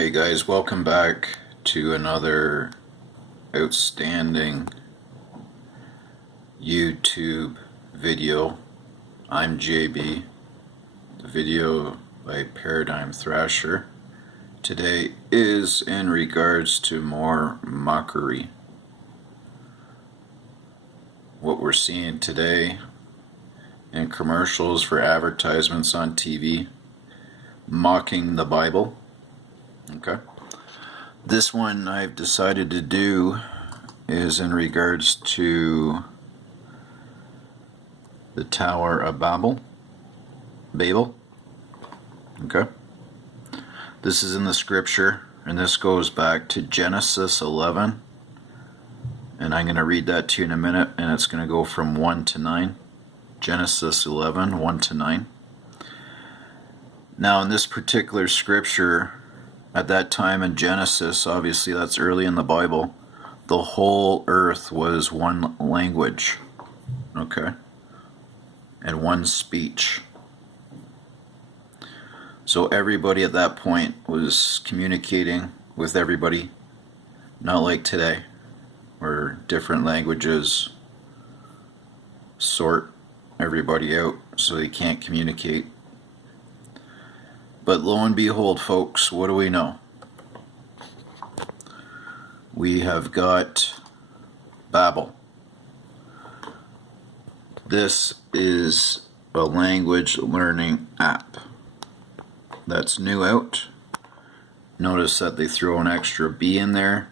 Hey guys, welcome back to another outstanding YouTube video. I'm JB, the video by Paradigm Thrasher. Today is in regards to more mockery. What we're seeing today in commercials for advertisements on TV, mocking the Bible. Okay. This one I've decided to do is in regards to the Tower of Babel. Okay. This is in the scripture, and this goes back to Genesis 11. And I'm going to read that to you in a minute, and it's going to go from 1 to 9. Genesis 11, 1 to 9. Now, in this particular scripture, at that time in Genesis, obviously that's early in the Bible, the whole earth was one language, okay, and one speech. So everybody at that point was communicating with everybody, not like today, where different languages sort everybody out so they can't communicate. But lo and behold, folks, what do we know? We have got Babbel. This is a language learning app that's new out. Notice that they throw an extra B in there.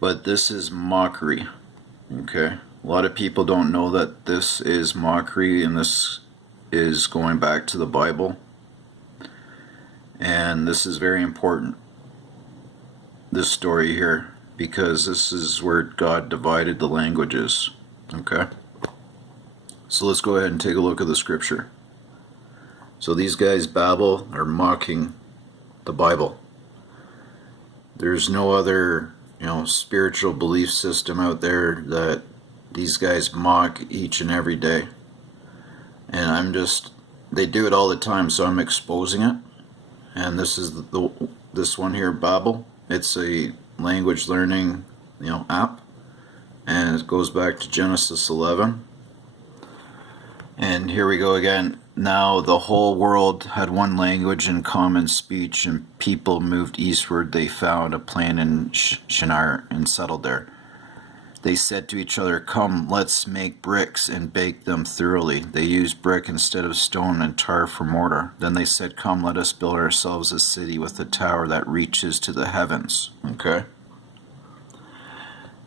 But this is mockery. Okay? A lot of people don't know that this is mockery, and this is going back to the Bible. And this is very important, this story here, because this is where God divided the languages. Okay? So let's go ahead and take a look at the scripture. So these guys, Babbel, are mocking the Bible. There's no other, spiritual belief system out there that these guys mock each and every day. And they do it all the time, so I'm exposing it. And this is this one here, Babbel. It's a language learning, app, and it goes back to Genesis 11. And here we go again. Now the whole world had one language and common speech, and people moved eastward. They found a plain in Shinar and settled there. They said to each other, "Come, let's make bricks and bake them thoroughly." They used brick instead of stone and tar for mortar. Then they said, "Come, let us build ourselves a city with a tower that reaches to the heavens." Okay?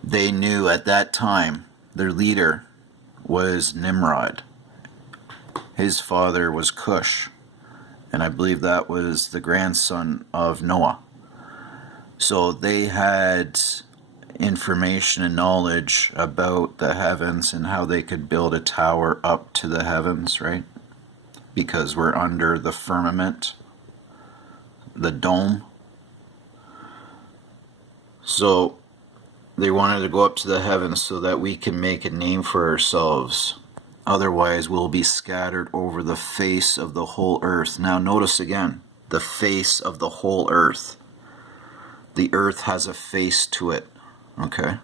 They knew at that time their leader was Nimrod. His father was Cush, and I believe that was the grandson of Noah. So they had information and knowledge about the heavens and how they could build a tower up to the heavens, right? Because we're under the firmament, the dome. So they wanted to go up to the heavens so that we can make a name for ourselves. Otherwise, we'll be scattered over the face of the whole earth. Now notice again, the face of the whole earth. The earth has a face to it. Okay.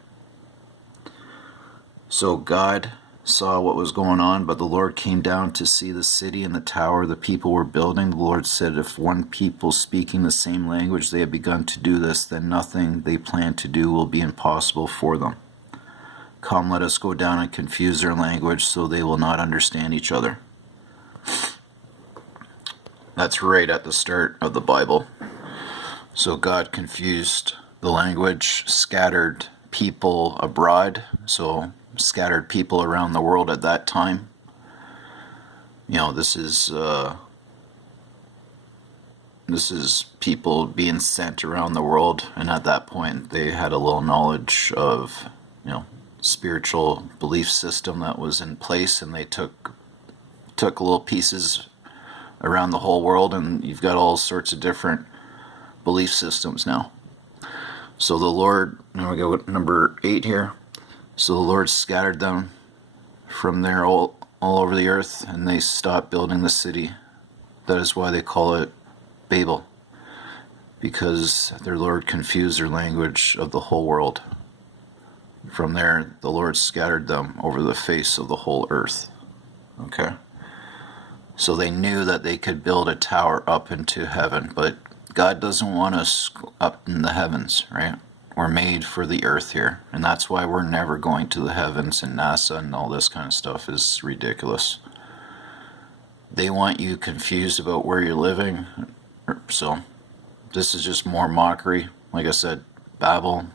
So God saw what was going on, but the Lord came down to see the city and the tower the people were building. The Lord said, if one people speaking the same language they have begun to do this, then nothing they plan to do will be impossible for them. Come, let us go down and confuse their language so they will not understand each other. That's right at the start of the Bible. So God confused the language, scattered people abroad, so scattered people around the world at that time. This is people being sent around the world, and at that point they had a little knowledge of, spiritual belief system that was in place, and they took little pieces around the whole world, and you've got all sorts of different belief systems now. So the Lord, now we go with number 8 here. So the Lord scattered them from there all over the earth, and they stopped building the city. That is why they call it Babel. because their Lord confused their language of the whole world. From there, the Lord scattered them over the face of the whole earth. Okay? So they knew that they could build a tower up into heaven, but God doesn't want us up in the heavens, right? We're made for the earth here, and that's why we're never going to the heavens, and NASA and all this kind of stuff is ridiculous. They want you confused about where you're living, so this is just more mockery. Like I said, Babbel,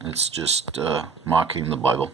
it's just mocking the Bible.